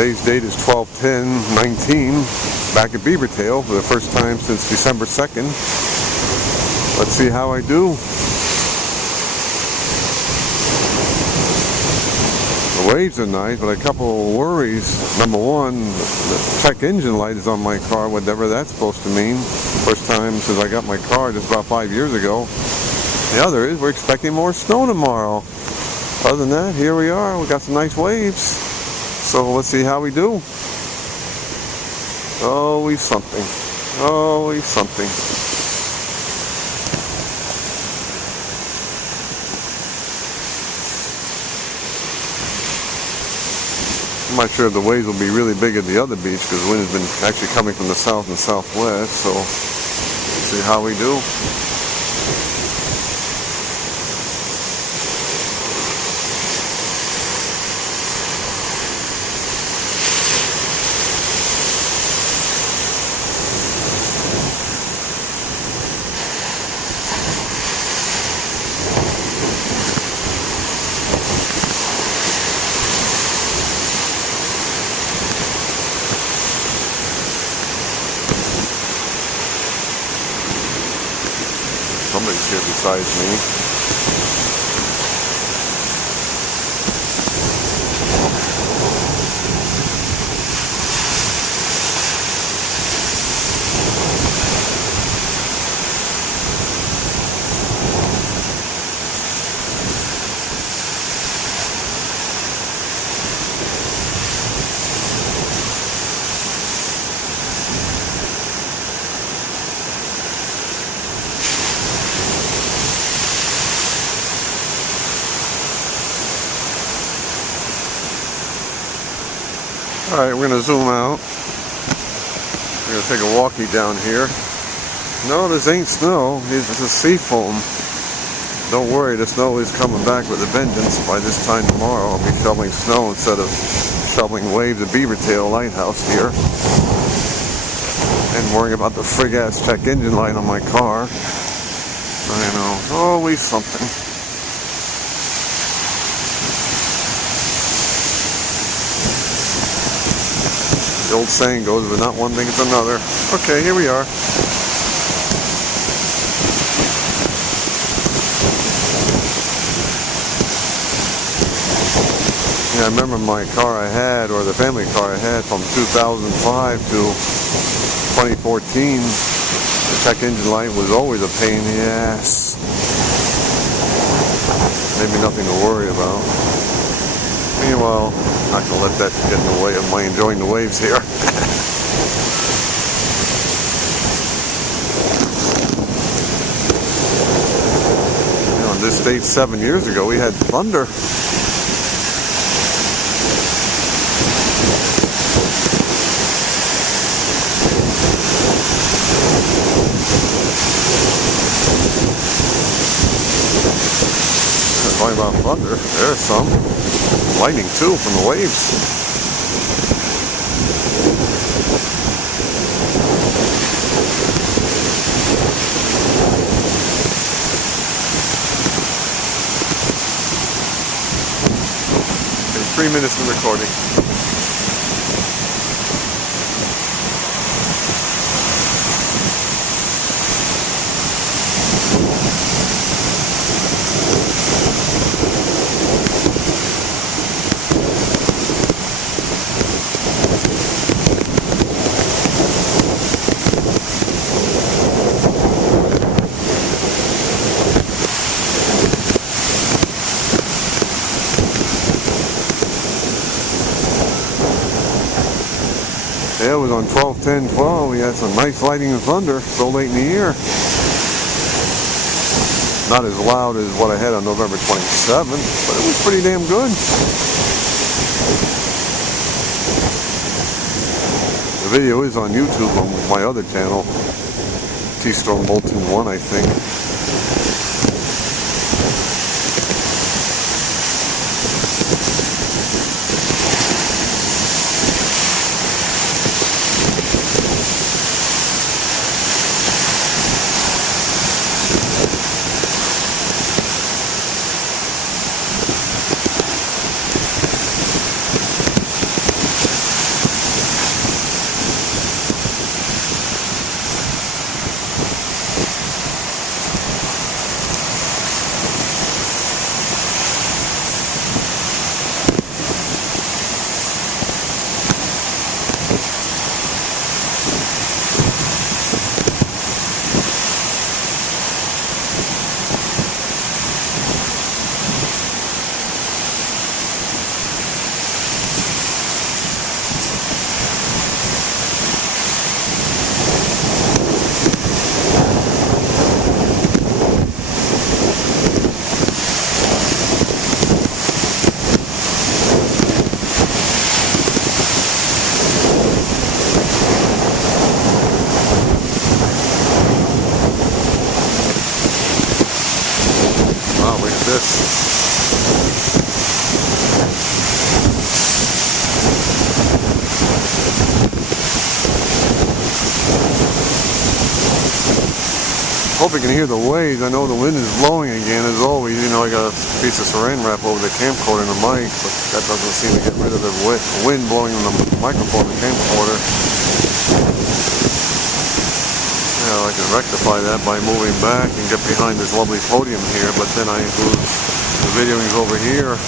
Today's date is 12/10/19. Back at Beavertail for the first time since December 2nd. Let's see how I do. The waves are nice, but a couple of worries. Number one, the check engine light is on my car, whatever that's supposed to mean. First time since I got my car just about 5 years ago. The other is we're expecting more snow tomorrow. Other than that, here we are. We got some nice waves. So let's see how we do. Always something. Always something. I'm not sure if the waves will be really big at the other beach because the wind has been actually coming from the south and southwest. So let's see how we do. Somebody's here besides me. Alright, we're going to zoom out. We're going to take a walkie down here. No, this ain't snow. This is sea foam. Don't worry, the snow is coming back with a vengeance. By this time tomorrow, I'll be shoveling snow instead of shoveling waves at Beavertail Lighthouse here. And worrying about the frig-ass check engine light on my car. I know, always something. The old saying goes, if it's not one thing, it's another. Okay, here we are. Yeah, I remember my car I had, or the family car I had from 2005 to 2014. The check engine light was always a pain in the ass. Maybe nothing to worry about. Meanwhile, I'm not going to let that get in the way of my enjoying the waves here. You know, in this state 7 years ago, we had thunder. Talking about thunder, there's some. Lightning too from the waves. Okay, 3 minutes in recording. Yeah, it was on 12/10/12. We had some nice lightning and thunder so late in the year. Not as loud as what I had on November 27th, but it was pretty damn good. The video is on YouTube on my other channel, T-Storm Bolton 1, I think. Hope you can hear the waves. I know the wind is blowing again, as always. You know, I got a piece of saran wrap over the camcorder and the mic, but that doesn't seem to get rid of the wind blowing on the microphone and camcorder. Yeah, I can rectify that by moving back and get behind this lovely podium here, but then I lose the videoing over here.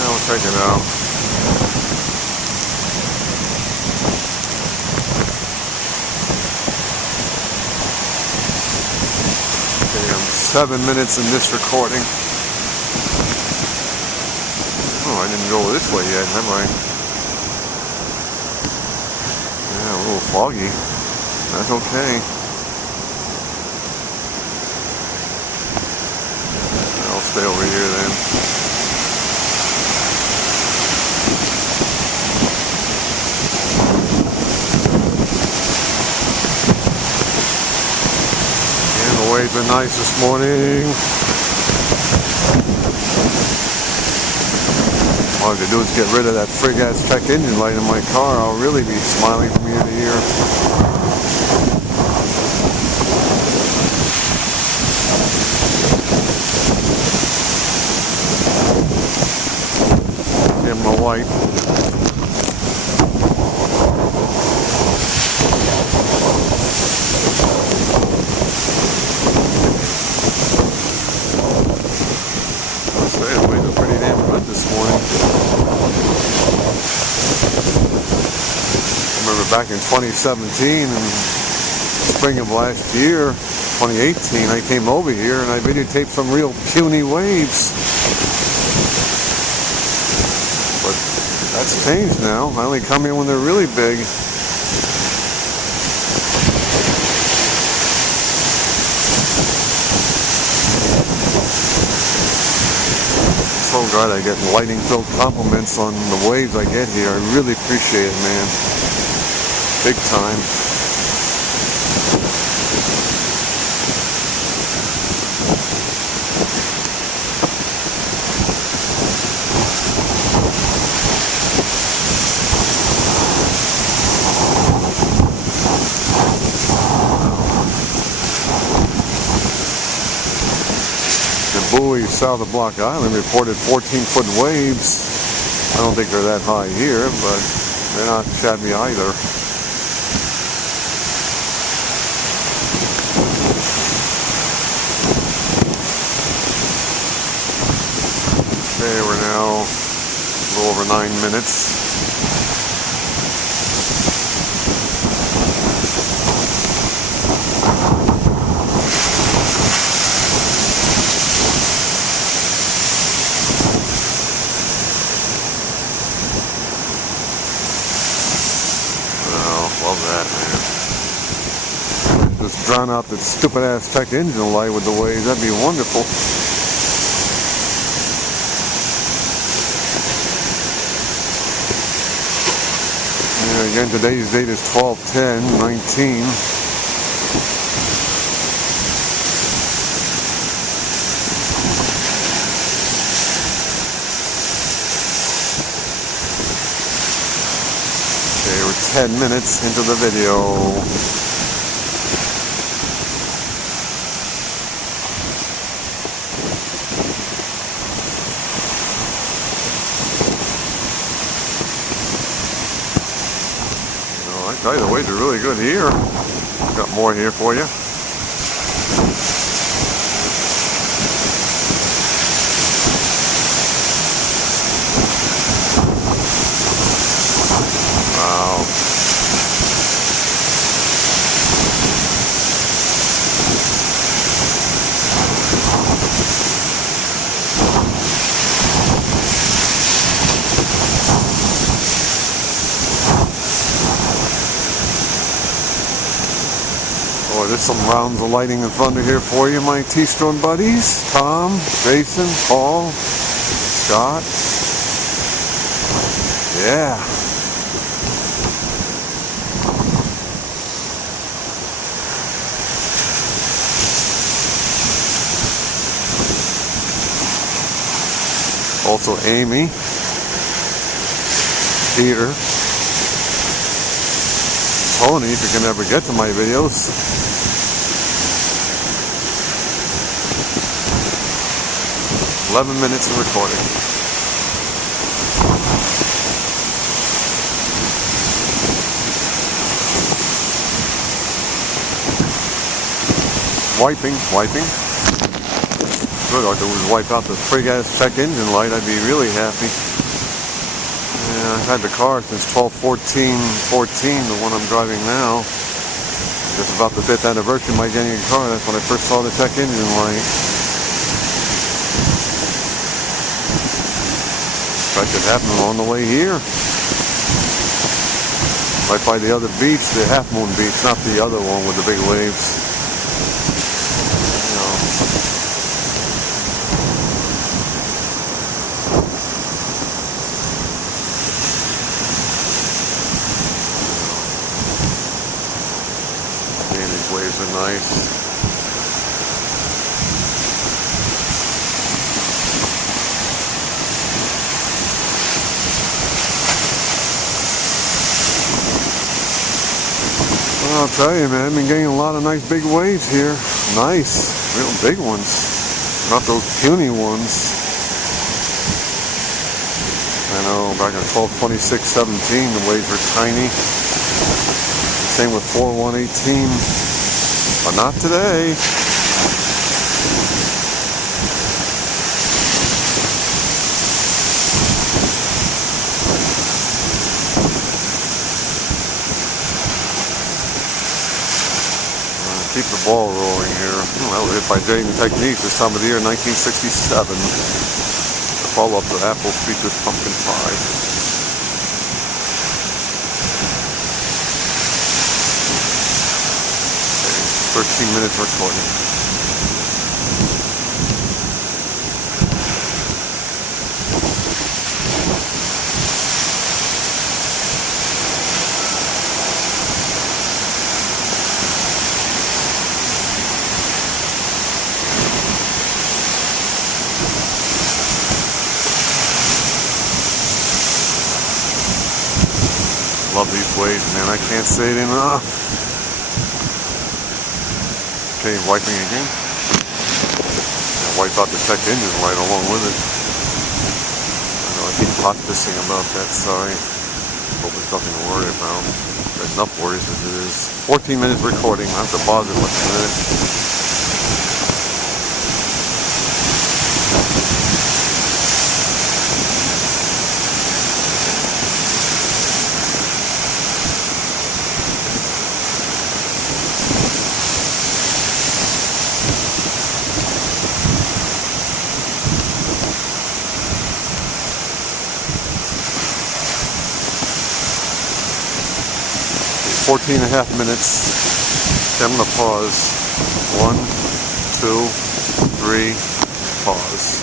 Yeah, we'll check it out. Okay, I'm 7 minutes in this recording. Oh, I didn't go this way yet, have I? Yeah, a little foggy. That's okay. I'll stay over here then. And the waves are nice this morning. All I have to do is get rid of that frig-ass check engine light in my car. I'll really be smiling from ear to ear. Give him a wipe. The waves are pretty damn good this morning. I remember back in 2017 and spring of last year, 2018, I came over here and I videotaped some real puny waves. But that's changed now. I only come here when they're really big. So glad I get lighting-filled compliments on the waves I get here. I really appreciate it, man. Big time. The buoy south of Block Island reported 14-foot waves. I don't think they're that high here, but they're not shabby either. Okay, we're now a little over 9 minutes. Love that, man. Just drown out the stupid ass check engine light with the waves. That'd be wonderful. Yeah, again, today's date is 12/10/19. Okay, we're 10 minutes into the video. I tell you, the waves are really good here. Got more here for you. Wow. Oh, there's some rounds of lighting in front of here for you, my T-Storm buddies. Tom, Jason, Paul, Scott. Yeah. Also Amy, Peter, Tony, if you can ever get to my videos. "11 minutes of recording." Wiping. Good, all I do is wipe out the frig-ass check engine light. I'd be really happy. Yeah, I've had the car since 12/14/14, the one I'm driving now. Just about the 5th anniversary of my getting a car. That's when I first saw the check engine light. That could happen on the way here. Right by the other beach, the Half Moon Beach, not the other one with the big waves. Man, these waves are nice. Well, I'll tell you, man, I've been getting a lot of nice big waves here. Nice, real big ones. Not those puny ones. I know, back in 12/26/17, the waves were tiny. Same with 4/1/18, but not today. Keep the ball rolling here. That was hit by Jaden Technique this time of the year, 1967. The follow-up to Apple's features Pumpkin Pie. 13 minutes recording. Love these waves, man. I can't say it enough. Okay, wiping again. Wipe out the check engine light along with it. I know I keep hot pissing about that, sorry. Hope there's nothing to worry about. Got enough worries as it is. 14 minutes recording. I have to pause it much in a minute. Fourteen and a half minutes. Okay, I'm going to pause. 1, 2, 3, pause.